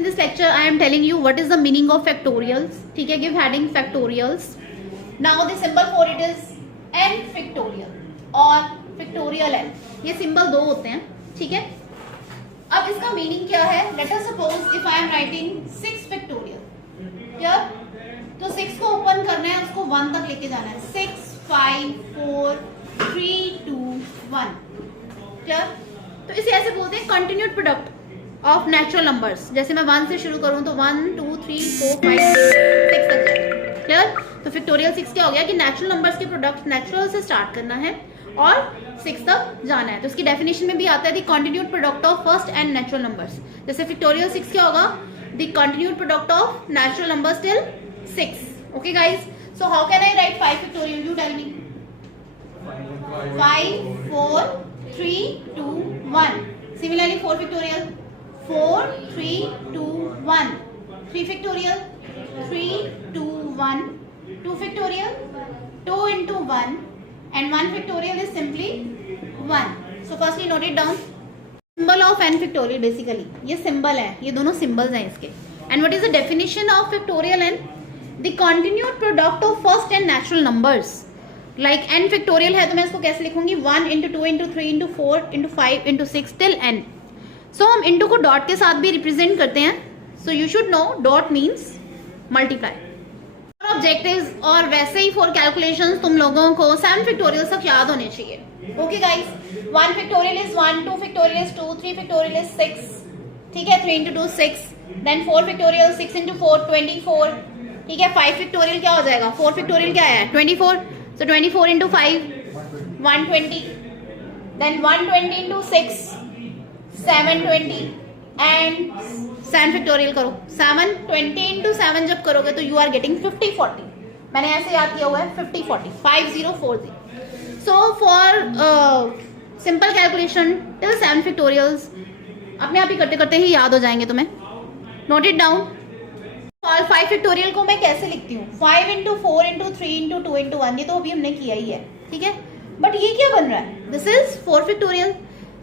In this lecture I am telling you what is the meaning of factorials. ठीक है, give heading factorials. Now the symbol for it is n factorial और factorial n. ये symbol दो होते हैं, ठीक है. अब इसका मीनिंग क्या है? Let us suppose if I am writing 6 factorial. क्या? तो 6 को ओपन करना है, उसको 1 तक लेके जाना है. 6 5 4 3 2 1. क्या? तो इसे ऐसे बोलते हैं continued product of natural numbers. जैसे मैं 1 से शुरू करूं तो 1 2 3 4 5 6 तक जाए. क्लियर? तो फैक्टोरियल 6 क्या हो गया कि नेचुरल नंबर्स के प्रोडक्ट नेचुरल से स्टार्ट करना है और 6 तक जाना है. तो इसकी डेफिनेशन में भी आता है the continued product of first and natural numbers. जैसे फैक्टोरियल 6 क्या होगा? The continued product of natural numbers till 6. Okay guys, so how can I write 5 factorial? You tell me. 5 4 3 2 1. Similarly 4 factorial 4 3 2 1. 3 factorial 3 2 1. 2 factorial 2 into 1 and 1 factorial is simply 1. So firstly note it down. Symbol of n factorial basically ये symbol है, ये दोनों symbols हैं इसके. And what is the definition of factorial n? The continued product of first and natural numbers. Like n factorial है तो मैं इसको कैसे लिखूंगी? 1 into 2 into 3 into 4 into 5 into 6 till n. So हम into को डॉट के साथ भी रिप्रेजेंट करते हैं. So you should know dot means multiply. और ऑब्जेक्टिव्स और वैसे ही फॉर कैलकुलेशंस तुम लोगों को 7 फैक्टोरियल तक याद होने चाहिए. Okay guys, 1 factorial is 1, 2 factorial is 2, 3 factorial is 6. ठीक है, 3 into 2 6. Then 4 factorial 6 into 4 24. ठीक है, 5 फैक्टोरियल क्या हो जाएगा? 4 फैक्टोरियल क्या है? 24. So 24 into 5 120. Then 120 into 6 720 and 7 factorial करो. 720 into 7 जब करोगे तो you are getting 50 40. मैंने ऐसे याद किया हुआ है 50 40 5040. So for simple calculation till 7 factorials अपने आप ही करते करते ही याद हो जाएंगे तुम्हें. Note it down. और 5 फैक्टोरियल को मैं कैसे लिखती हूँ? 5 into 4 into 3 into 2 into 1. ये तो अभी हमने किया ही है, ठीक है. बट ये क्या बन रहा है? This is 4 factorial.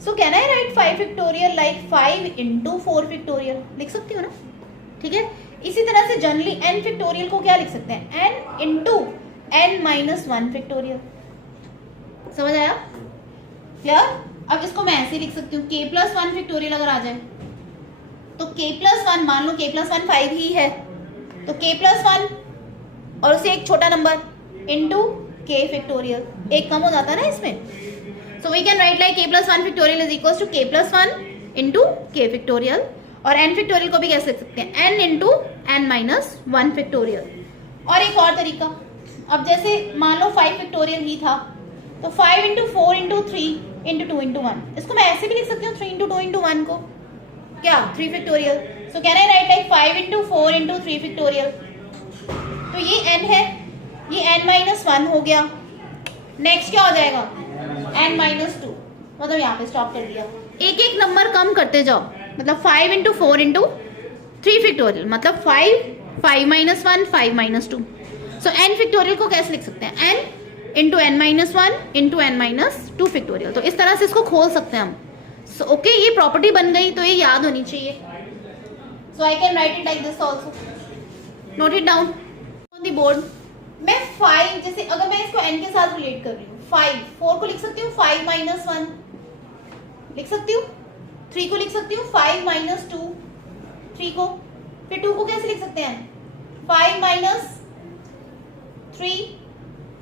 So can I write 5 factorial like 5 into 4 factorial? लिख सकती हूँ ना, ठीक है. इसी तरह से जनरली n फैक्टोरियल को क्या लिख सकते हैं? n into n minus 1 factorial. समझ आया? क्लियर? अब इसको मैं ऐसे लिख सकती हूँ k plus 1 फैक्टोरियल अगर आ जाए तो k plus 1, मान लो k plus 1 5 ही है तो k plus 1 और उसे एक छोटा नंबर इंटू k फैक्टोरियल. एक कम हो जाता है ना इसमें. So we can write like k plus 1 factorial is equals to k plus 1 into k factorial. और n फैक्टोरियल को भी कैसे लिख सकते हैं? n into n minus 1 factorial. और एक और तरीका, अब जैसे मान लो 5 फैक्टोरियल ही था तो 5 इंटू 4 इंटू 3 इंटू 2 इंटू 1. इसको मैं ऐसे भी लिख सकती हूँ 3 इंटू 2 इंटू 1 को क्या? 3 factorial. So can I right like 5 into 4 into 3 factorial. तो ये n है, ये n माइनस 1 हो गया. नेक्स्ट क्या हो जाएगा? n minus 2. मतलब यहाँ पे स्टॉप कर दिया. एक एक नंबर कम करते जाओ. मतलब 5 इंटू 4 इंटू 3 फैक्टोरियल मतलब 5 5 माइनस 1 5 माइनस 2. सो n फैक्टोरियल को कैसे लिख सकते हैं? n into n minus 1 into n minus 2 factorial. तो इस तरह से इसको खोल सकते हैं हम. So, okay, ये प्रॉपर्टी बन गई तो ये याद होनी चाहिए. So I can write it like this also. Note it down on the board. मैं 5 जैसे अगर मैं इसको n के साथ रिलेट कर रही हूँ 5 4 को लिख सकती हूँ 5 माइनस 1 लिख सकती हूँ. 3 को लिख सकती हूँ 5 माइनस 2 3 को. फिर 2 को कैसे लिख सकते हैं? 5 माइनस 3.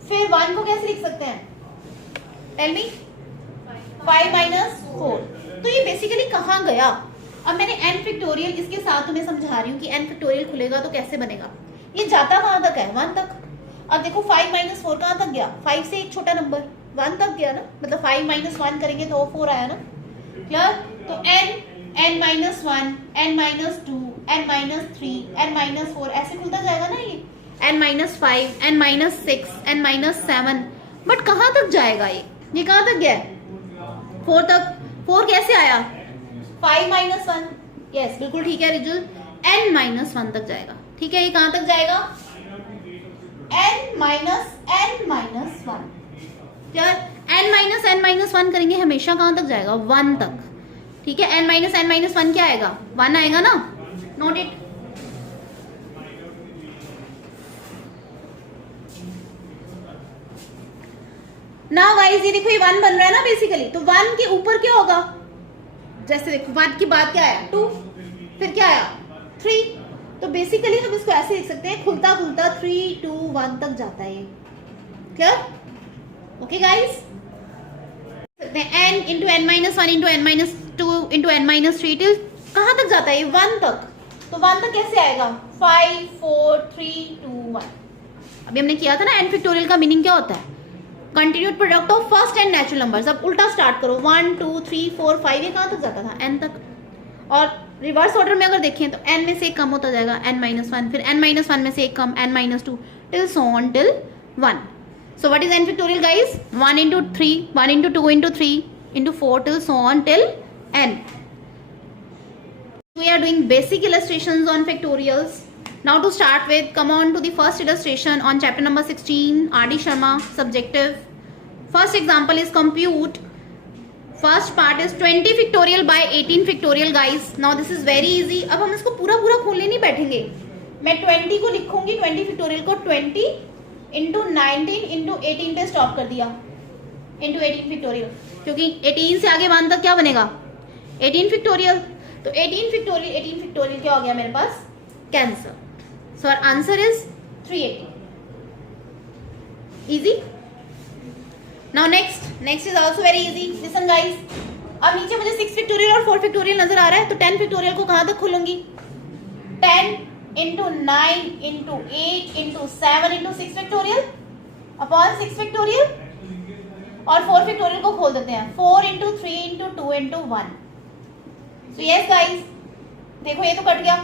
फिर 1 को कैसे लिख सकते हैं? Tell me. 5 माइनस 4. तो ये बेसिकली कहाँ गया? अब मैंने n फैक्टोरियल इसके साथ तुम्हें समझा रही हूँ कि n फैक्टोरियल खुलेगा तो कैसे बनेगा. ये जाता कहाँ तक है? 1 तक. अब देखो 5 माइनस 4 कहाँ तक गया? 5 से एक छोटा नंबर 1 तक गया ना. मतलब 5 माइनस 1 करेंगे तो 4 आया ना. क्लियर? तो n minus 1 n minus 2 n minus 3 n minus 4 ऐसे खुलता जाएगा ना. ये n minus 5 n minus 6 n minus 7. But कहाँ तक जाएगा ये कहाँ तक गया? 4 तक. 4 कैसे आया? 5 माइनस 1. यस, बिल्कुल ठीक है रिजुल. n माइनस 1 तक जाएगा. ठीक है, ये कहाँ तक जाएगा? n minus 1. यार n माइनस 1 करेंगे हमेशा कहाँ तक जाएगा? 1 तक. ठीक है, n माइनस 1 क्या आएगा? 1 आएगा ना. Note it. नाउ गाइस ये देखो ये 1 बन रहा है ना बेसिकली, तो 1 के ऊपर क्या होगा, जैसे देखो 1 के बाद क्या आया 2, फिर क्या आया 3, तो बेसिकली हम इसको ऐसे लिख सकते हैं, खुलता खुलता 3 2 1 तक जाता है ये। क्लियर? ओके गाइस, सकते हैं n into n minus 1 into n minus 2 into n minus 3 till कहाँ तक जाता है ये 1 तक, तो 1 तक कैसे आएगा 5 4 3 2 1। अभी हमने किया था ना n फैक्टोरियल का मीनिंग क्या होता है, continued product of first and natural numbers. अब उल्टा स्टार्ट करो 1 2 3 4 5 ये कहाँ तक जाता था n तक, और रिवर्स ऑर्डर में अगर देखें तो n में से एक कम होता जाएगा n माइनस 1, फिर n माइनस 1 में से एक कम n minus 2 till so on till 1। So what is n factorial guys? 1 into 3, 1 into 2 into 3 into 4 till so on till n. We are doing basic illustrations on factorials. Now to start with, come on to the first illustration on chapter number 16, R.D. Sharma, subjective. First example is compute. First part is 20 factorial by 18 factorial guys. Now this is very easy. अब हम इसको पूरा पूरा खोलने नहीं बैठेंगे, मैं 20 को लिखूंगी, 20 factorial को 20 इंटू 19 इंटू 18 पे स्टॉप कर दिया, इंटू 18 फैक्टोरियल, क्योंकि 18 से आगे 1 तक क्या बनेगा 18 फैक्टोरियल, तो 18 फैक्टोरियल क्या हो गया मेरे पास cancel. So our answer is 380। Easy. Now next is also very easy. Listen guys, अब नीचे मुझे 6 फैक्टोरियल और 4 फैक्टोरियल नजर आ रहा है, तो 10 फैक्टोरियल को कहां तक खोलूंगी, 10 into 9 into 8 into 7 into 6 factorial upon 6 factorial, और 4 फैक्टोरियल को खोल देते हैं 4 into 3 into 2 into 1। So yes guys, देखो ये तो कट गया,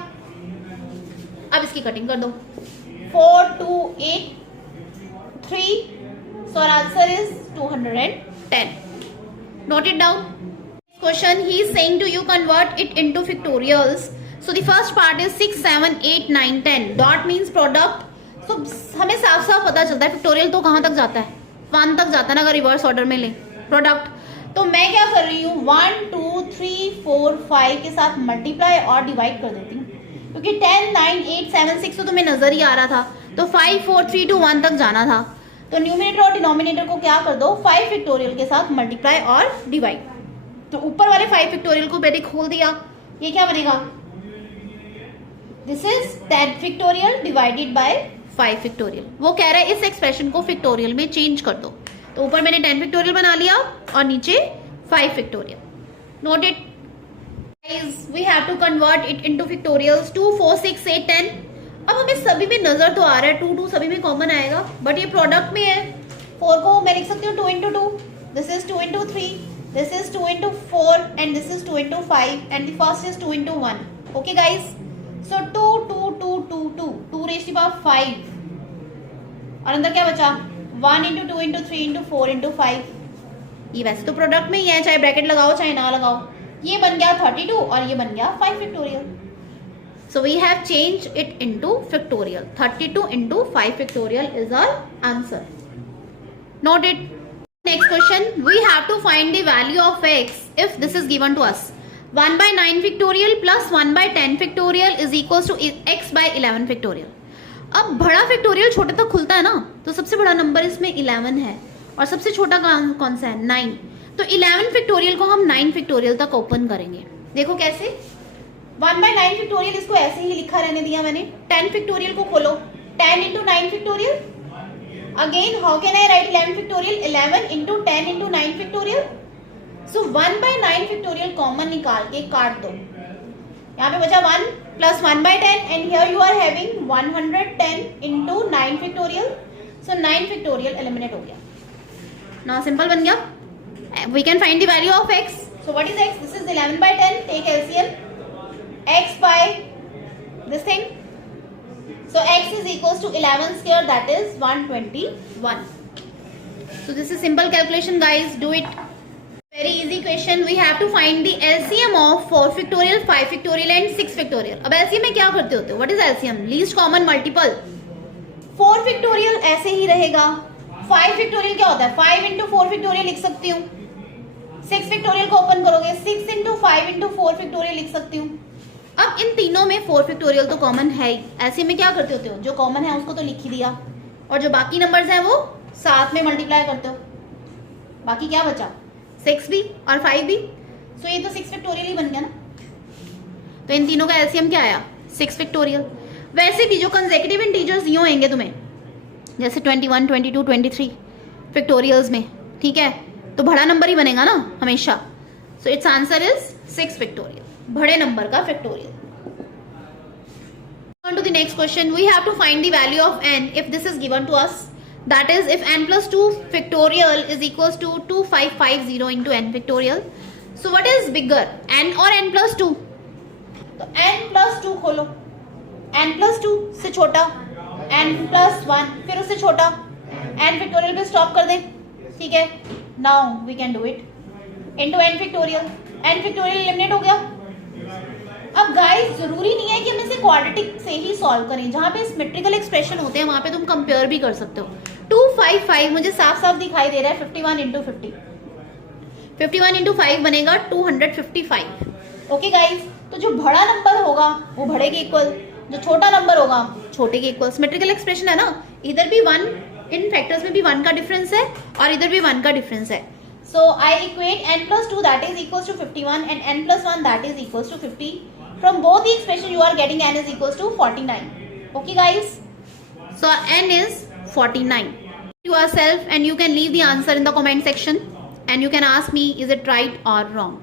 अब इसकी कटिंग कर दो 4 2 8 3, so answer is 210। Note it down. Question he is saying to you convert it into factorials. So the first part is 6 7 8 9 10, dot means product. So हमें साफ साफ पता चलता है फैक्टोरियल तो कहाँ तक जाता है 1 तक जाता है ना, अगर रिवर्स ऑर्डर में ले प्रोडक्ट। तो मैं क्या कर रही हूँ 1 2 3 4 5 के साथ मल्टीप्लाई और डिवाइड कर देती हूँ, क्योंकि 10 9 8 7 6 तो तुम्हें नजर ही आ रहा था, तो 5 4 3 2 1 तक जाना था, तो न्यूमिनेटर और डिनोमिनेटर को क्या कर दो 5 फैक्टोरियल के साथ मल्टीप्लाई और डिवाइड। तो ऊपर वाले 5 फैक्टोरियल को मैंने खोल दिया, ये क्या बनेगा, this is 10 factorial divided by 5 factorial. वो कह रहा है इस एक्सप्रेशन को फैक्टोरियल में चेंज कर दो, तो ऊपर मैंने 10 फैक्टोरियल बना लिया और नीचे 5 factorial. Note it guys, we have to convert it into factorials 2 4 6 8 10। अब हमें सभी में नजर तो आ रहा है 2 2 सभी में कॉमन आएगा, बट ये प्रोडक्ट में है। 4 को मैं लिख सकती हूँ 2 into 2, this is 2 into 3, this is 2 into 4 and this is 2 into 5 and the first is 2 into 1। Okay guys, so 2 2 2 2 2 2 raised to power 5, और अंदर क्या बचा 1 इंटू 2 इंटू 3 इंटू 4 इंटू 5। ये वैसे तो प्रोडक्ट में ही है, चाहे ब्रैकेट लगाओ चाहे ना लगाओ। ये बन गया 32 और ये बन गया 5 factorial. So we have change it into factorial. 32 into 5 factorial is our answer. Note it. Next question, we have to find the value of x if this is given to us. 1 by 9 factorial plus 1 by 10 factorial is equals to x by 11 factorial। अब बड़ा factorial छोटे तक खुलता है ना, तो सबसे बड़ा नंबर इसमें 11 है और सबसे छोटा कौन सा है 9, तो 11 फैक्टोरियल को हम 9 फैक्टोरियल तक ओपन करेंगे। देखो कैसे, 1 by 9 फैक्टोरियल इसको ऐसे ही लिखा रहने दिया मैंने। 10 फैक्टोरियल को खोलो 10 into 9 factorial, again how can I write 11 factorial 11 into 10 into 9 factorial. So 1 by 9 factorial common निकाल के काट दो, यहाँ पे बचा 1 plus 1 by 10 and here you are having 110 into 9 factorial. So 9 factorial eliminate हो गया। नाउ सिंपल बन गया, we can find the value of x। So what is x, this is 11 by 10, take LCM, x by this thing, so x is equals to 11 square, that is 121. So this is simple calculation guys, do it. Very easy question. We have to find the LCM of 4 factorial, 5 factorial and 6 factorial. अब LCM में क्या करते होते हो, what is LCM? Least common multiple. 4 factorial ऐसे ही रहेगा, 5 factorial क्या होता है 5 into 4 factorial लिख सकती हूँ, 6 factorial को ओपन करोगे 6 into 5 into 4 factorial लिख सकती हूँ, अब इन तीनों में 4 फैक्टोरियल तो कॉमन है ही, ऐसे में क्या करते होते हो, जो कॉमन है उसको तो लिख ही दिया, और जो बाकी नंबर्स हैं वो साथ में मल्टीप्लाई करते हो, बाकी क्या बचा, 6 भी और 5 भी, सो ये तो 6 फैक्टोरियल ही बन गया ना। तो इन तीनों का एलसीएम क्या आया, 6 फैक्टोरियल। वैसे भी जो कंसेक्यूटिव इंटीजर्स यूँ होंगे तुम्हें, जैसे 21, 22, 23 फैक्टोरियल्स में, ठीक है, तो बड़ा नंबर ही बनेगा ना हमेशा। So it's answer is 6 factorial, बड़े नंबर का factorial. On to the next question, we have to find the value of n if this is given to us. That is, if n plus 2 factorial is equals to 2550 into n factorial. So what is bigger, n or n plus 2? तो n plus 2 खोलो, n plus 2 से छोटा, n plus 1 फिर उससे छोटा, n factorial पे stop कर दें, ठीक है। Now we can do it into n factorial, n factorial eliminate हो गया। अब गाइस जरूरी नहीं है कि हम इसे क्वाड्रेटिक से ही सॉल्व करें, जहां पे सिमेट्रिकल एक्सप्रेशन होते हैं वहां पे तुम कंपेयर भी कर सकते हो। 255 मुझे साफ साफ दिखाई दे रहा है, 51 इंटू 50, 51 इंटू 5 बनेगा 255। ओके गाइस, तो जो बड़ा नंबर होगा वो बड़े के इक्वल, जो छोटा नंबर होगा छोटे के इक्वल। सिमेट्रिकल एक्सप्रेशन है ना, इधर भी 1, इन फैक्टर्स में भी 1 का डिफरेंस है और इधर भी 1 का डिफरेंस है। So I equate n plus 2 that is equals to 51 and n plus 1 that is equals to 50. From both the expression you are getting n is equals to 49. Okay guys? So n is 49. Yourself and you can leave the answer in the comment section and you can ask me is it right or wrong.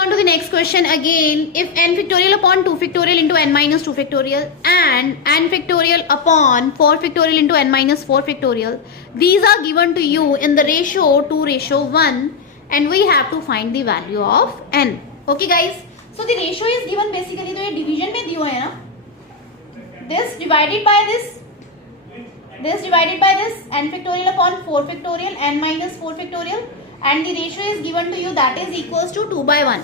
On to the next question again. If n factorial upon 2 factorial into n minus 2 factorial and n factorial upon 4 factorial into n minus 4 factorial, these are given to you in the ratio 2:1 and we have to find the value of n. Okay guys, so the ratio is given basically, तो ये division में दिया है ना, this divided by this, this divided by this, n factorial upon 4 factorial, n minus 4 factorial, and the ratio is given to you that is equals to 2/1.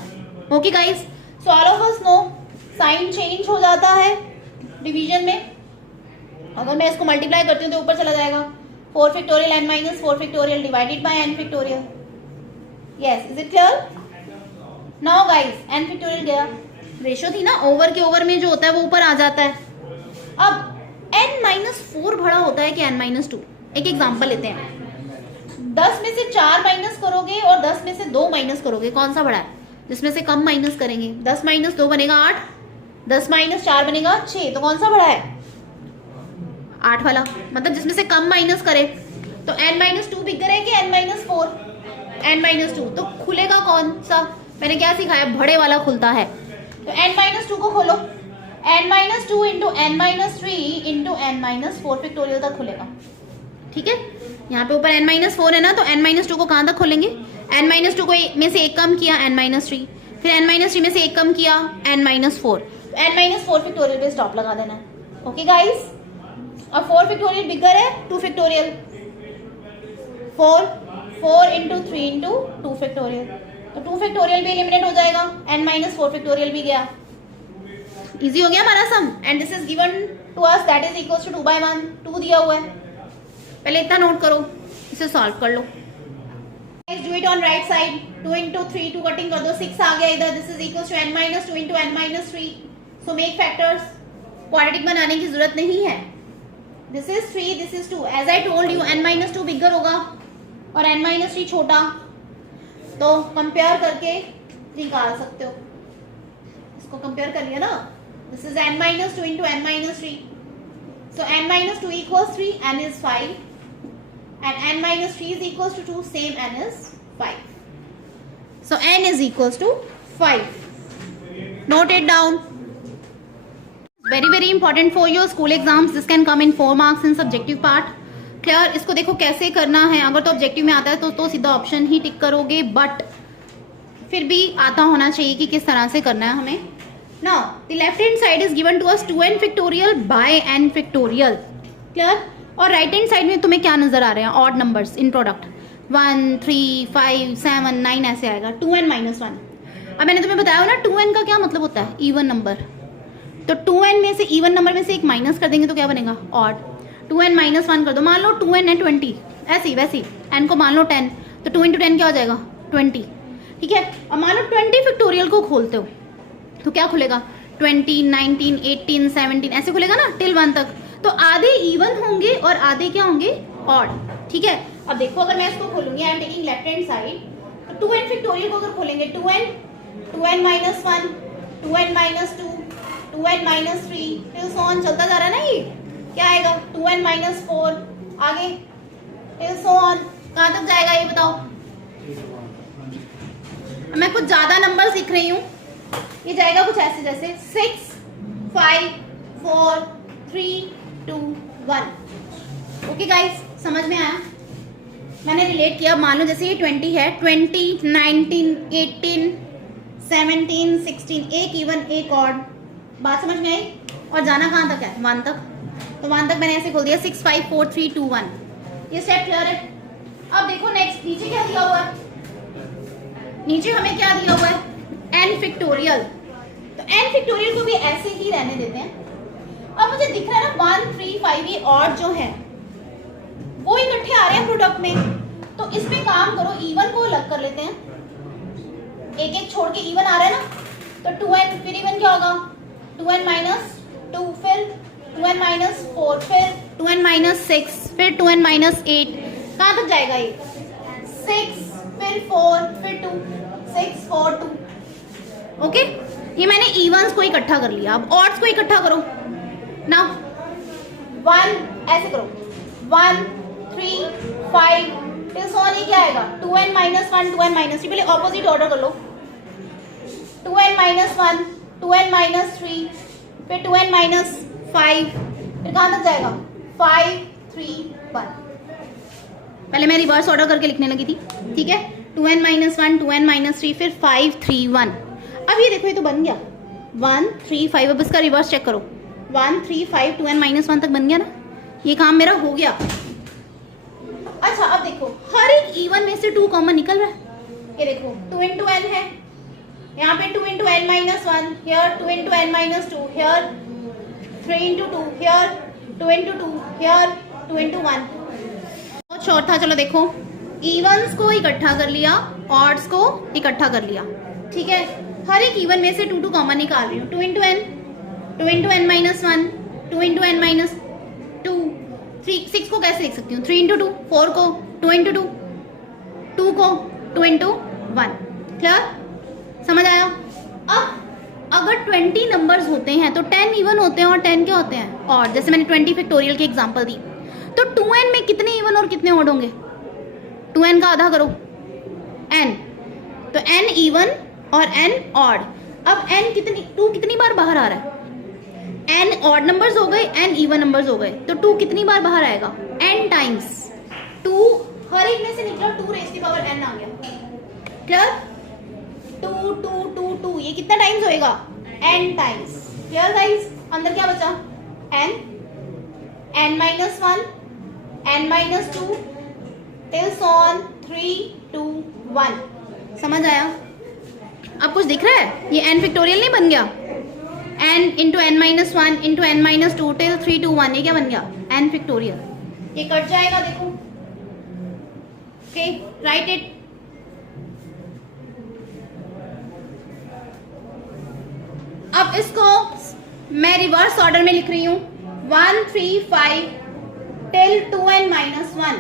Okay guys, so all of us know sign change हो जाता है division में। अगर मैं इसको multiply करती हूँ तो ऊपर चला जाएगा 4 factorial n minus 4 factorial divided by n factorial. Yes, is it clear? Now guys, n factorial गया, रेशियो थी ना, ओवर के ओवर में जो होता है वो ऊपर आ जाता है। अब n माइनस 4 बड़ा होता है कि n माइनस 2? एक एग्जाम्पल लेते हैं, 10 में से 4 माइनस करोगे और 10 में से 2 माइनस करोगे, कौन सा बड़ा है? जिसमें से कम माइनस करेंगे। 10 माइनस 2 बनेगा 8, 10 माइनस 4 बनेगा 6, तो कौन सा बड़ा है? 8 वाला, मतलब जिसमें से कम माइनस करे। तो n माइनस 2 बिगर है कि n माइनस 4? n माइनस 2, तो खुलेगा कौन सा? मैंने क्या सिखाया, बड़े वाला खुलता है। तो n माइनस 2 को खोलो, n minus 2 into n minus 3 into n minus 4 factorial तक खुलेगा, ठीक है। यहाँ पे ऊपर n माइनस 4 है ना, तो n माइनस 2 को कहाँ तक खोलेंगे? n माइनस 2 को में से एक कम किया n माइनस 3, फिर n माइनस 3 में से एक कम किया n माइनस 4, तो n माइनस 4 फैक्टोरियल पे स्टॉप लगा देना है। ओके गाइस, और 4 फैक्टोरियल बिगर है 2 फैक्टोरियल, 4 इंटू 3 इंटू 2 फैक्टोरियल, तो 2 फैक्टोरियल भी एलिमिनेट हो जाएगा, n माइनस 4 फैक्टोरियल भी गया। इजी हो गया हमारा sum, and this is given to us that is equals to 2/1, 2 दिया हुआ है। पहले इतना नोट करो, इसे सॉल्व कर लो। Do it on right side, 2 into 3, 2 cutting कर दो, 6 आ गया इधर। This is equals to n minus 2 into n minus 3। So make factors, quadratic बनाने की जरूरत नहीं है। This is 3, this is 2। As I told you, n minus 2 bigger होगा और n माइनस 3 छोटा, तो कंपेयर करके निकाल सकते हो। इसको कंपेयर कर लिया ना, this is n minus 2 into n minus 3। So n minus 2 equals 3, n is 5, and n minus 3 is equals to 2, same n is 5. So n is equals to 5. Note it down. Very important for your school exams. This can come in 4 marks in subjective part. Clear? इसको देखो कैसे करना है। अगर तो objective में आता है तो सीधा ऑप्शन ही टिक करोगे, बट फिर भी आता होना चाहिए कि किस तरह से करना है हमें। Now, the left hand side is given to us 2n factorial by n factorial. Clear? और right hand side में तुम्हें क्या नजर आ रहे हैं? Odd numbers in product. 1, 3, 5, 7, 9 ऐसे आएगा। 2n minus 1. अब मैंने तुम्हें बताया ना 2n का क्या मतलब होता है? Even number. तो 2n में से even number में से एक माइनस कर देंगे तो क्या बनेगा? Odd. 2n minus 1 कर दो, मान लो 2n है 20, ऐसी वैसी n को मान लो 10, तो 2 into 10 क्या हो जाएगा? 20, ठीक है। और मान लो 20 फैक्टोरियल को खोलते हो, तो क्या खुलेगा 20, 19, 18, 17 ऐसे खुलेगा ना टिल 1 तक। तो आधे इवन होंगे और आधे क्या होंगे ऑड। ठीक है, अब देखो अगर मैं इसको खोलूंगी, I am taking left hand side, तो 2n फैक्टोरियल को अगर खोलेंगे 2n minus 1, 2n minus 2, 2n minus 3 till so on चलता जा रहा है ना। ये क्या आएगा 2n माइनस 4 आगे टिल सो ऑन, कहाँ तक जाएगा ये बताओ। मैं कुछ ज्यादा नंबर लिख रही हूँ, ये जाएगा कुछ ऐसे जैसे 6, 5, 4, 3, 2, 1। ओके गाइस, समझ में आया? मैंने रिलेट किया। मान लो जैसे ये 20 है, 20, 19, 18, 17, 16, एक इवन एक ऑड। बात समझ में आई? और जाना कहाँ तक है 1 तक, तो 1 तक मैंने ऐसे खोल दिया 6, 5, 4, 3, 2, 1। ये स्टेप क्लियर है? अब देखो नेक्स्ट नीचे क्या दिया हुआ है। नीचे हमें क्या दिया हुआ है n फैक्टोरियल। तो n फैक्टोरियल को भी ऐसे ही रहने देते हैं। अब मुझे दिख रहा है ना 1, 3, 5 ये और जो है वो इकट्ठे आ रहे हैं प्रोडक्ट में, तो इसमें काम करो इवन को अलग कर लेते हैं। एक एक छोड़ के इवन आ रहा है ना, तो 2n फिर इवन क्या होगा 2n माइनस 2, फिर 2n माइनस 4, फिर 2n माइनस 6, फिर 2n माइनस 8। कहाँ तक जाएगा ये 6, फिर 4, फिर 2, 6, 4, 2। ओके, ये मैंने इवन्स को इकट्ठा कर लिया। अब ऑड्स को इकट्ठा करो ना, 1 ऐसे करो 1, 3, 5 टिल सो ऑन। ये क्या आएगा 2n माइनस 1, 2n माइनस 3। पहले ऑपोजिट ऑर्डर कर लो, 2n माइनस 1, 2n माइनस 3, फिर 2n माइनस 5, फिर कहाँ तक जाएगा 5, 3, 1। पहले मैं रिवर्स ऑर्डर करके लिखने लगी थी। ठीक है, 2n माइनस 1, 2n माइनस 3, फिर 5, 3, 1। अब ये देखो ये तो बन गया 1, 3, 5। अब इसका रिवर्स चेक करो 1, 3, 5, 2n माइनस 1 तक बन गया ना, ये काम मेरा हो गया। अच्छा अब देखो हर एक इवन में से 2 कॉमन निकल रहा है। ये देखो 2 इंटू n है, यहाँ पे 2 into n minus 1, here 2 into n minus 2, here 3 into 2, here 2 into 2, here 2 into 1। बहुत शॉर्ट था। चलो देखो, इवन्स को इकट्ठा कर लिया, ऑड्स को इकट्ठा कर लिया। ठीक है, हर एक इवन में से 2 कॉमन निकाल रही हूँ। 2 into n, 2 into n minus 1, 2 into n minus 2, 6 को कैसे लिख सकती हूँ 3 इंटू 2, 4 को 2 इंटू 2, 2 को 2 इंटू 1। क्लियर, समझ आया? अब अगर 20 नंबर्स होते हैं तो 10 इवन होते हैं और 10 क्या होते हैं ऑड। जैसे मैंने 20 फैक्टोरियल की एग्जांपल दी, तो 2n में कितने इवन और कितने ऑड होंगे? 2n का आधा करो n, तो n इवन और n ऑड। अब n कितनी बार बाहर आ रहा है? n ऑड नंबर्स हो गए, n इवन नंबर्स हो गए, तो 2 कितनी बार बाहर आएगा n टाइम्स। 2 हर एक में से निकला 2 रेज़ की पावर n आ गया। क्लियर? 2, 2, 2, 2 ये कितना टाइम्स होएगा n टाइम्स। Clear guys? अंदर क्या बचा n, n minus 1, n minus 2 till so on 3, 2, 1। समझ आया? अब कुछ दिख रहा है? ये n फैक्टोरियल नहीं बन गया, n into n minus 1 into n minus 2 till 3, 2, 1। ये क्या बन गया n फैक्टोरियल। ये कट जाएगा देखो। Okay, right it. अब इसको मैं रिवर्स ऑर्डर में लिख रही हूँ 1, 3, 5 till 2n minus 1।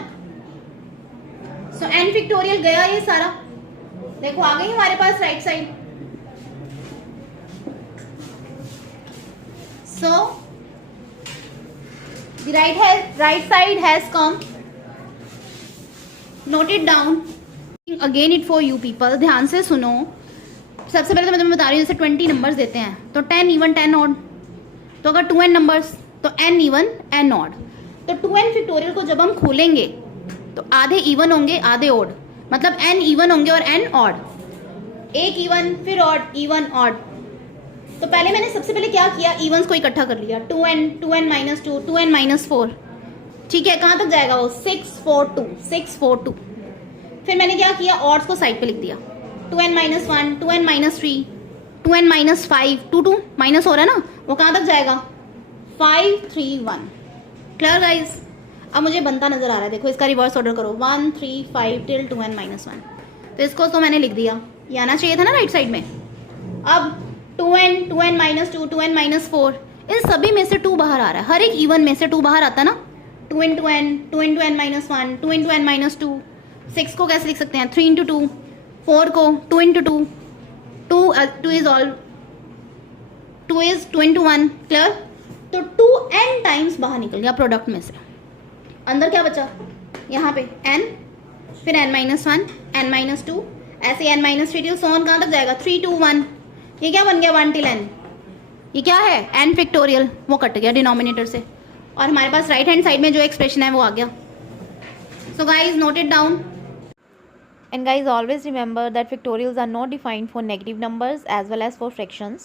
So n factorial गया ये सारा, देखो आ गई हमारे पास right side. So the right side has come. Note it down, again it for you people. ध्यान से सुनो। सबसे पहले तो मैं तुम्हें बता रही हूँ, जैसे 20 नंबर्स देते हैं तो 10 इवन 10 ऑड, तो अगर 2n नंबर्स तो n इवन n ऑड। तो 2n फैक्टोरियल को जब हम खोलेंगे तो आधे इवन होंगे आधे ऑड, मतलब n इवन होंगे और n ऑड। एक इवन फिर ऑड, इवन ऑड। तो पहले मैंने सबसे पहले क्या किया, इवन्स को इकट्ठा कर लिया। 2n minus 2, 2n minus 4। ठीक है, कहाँ तक जाएगा वो 6, 4, 2, 6, 4, 2। फिर मैंने क्या किया, ऑड्स को साइड पे लिख दिया। 2n minus 1, 2n minus 3, 2n minus 5, 2 2 minus हो रहा है ना, वो कहाँ तक जाएगा 5, 3, 1। Clear guys? अब मुझे बनता नजर आ रहा है, देखो इसका रिवर्स ऑर्डर करो 1, 3, 5 टिल 2n माइनस 1। तो इसको तो मैंने लिख दिया, ये आना चाहिए था ना राइट साइड में। अब 2n माइनस 2, 2n माइनस 4, इन सभी में से 2 बाहर आ रहा है, हर एक इवन में से 2 बाहर आता ना. 2 into N, 2 into N minus 1, 2 into N minus 2. 6 को कैसे लिख सकते हैं? 3 इंटू 2. 4 को 2 into 2. 2 is all 2 is 2 into 1. Clear? तो 2n टाइम्स बाहर निकल गया प्रोडक्ट में से. अंदर क्या बचा? यहाँ पे n, फिर n माइनस 1, n माइनस 2, ऐसे n माइनस 3 सो ऑन. कहाँ तक जाएगा? 3 2 1. ये क्या बन गया? 1 till n. ये क्या है? n factorial. वो कट गया डिनोमिनेटर से और हमारे पास राइट हैंड साइड में जो एक्सप्रेशन है वो आ गया. So guys note it down. And guys, always remember that factorials are not defined for negative numbers as well as for fractions,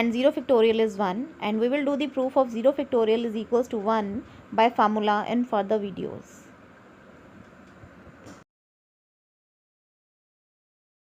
and 0 factorial is 1, and we will do the proof of 0 factorial is equals to 1 by formula in further videos.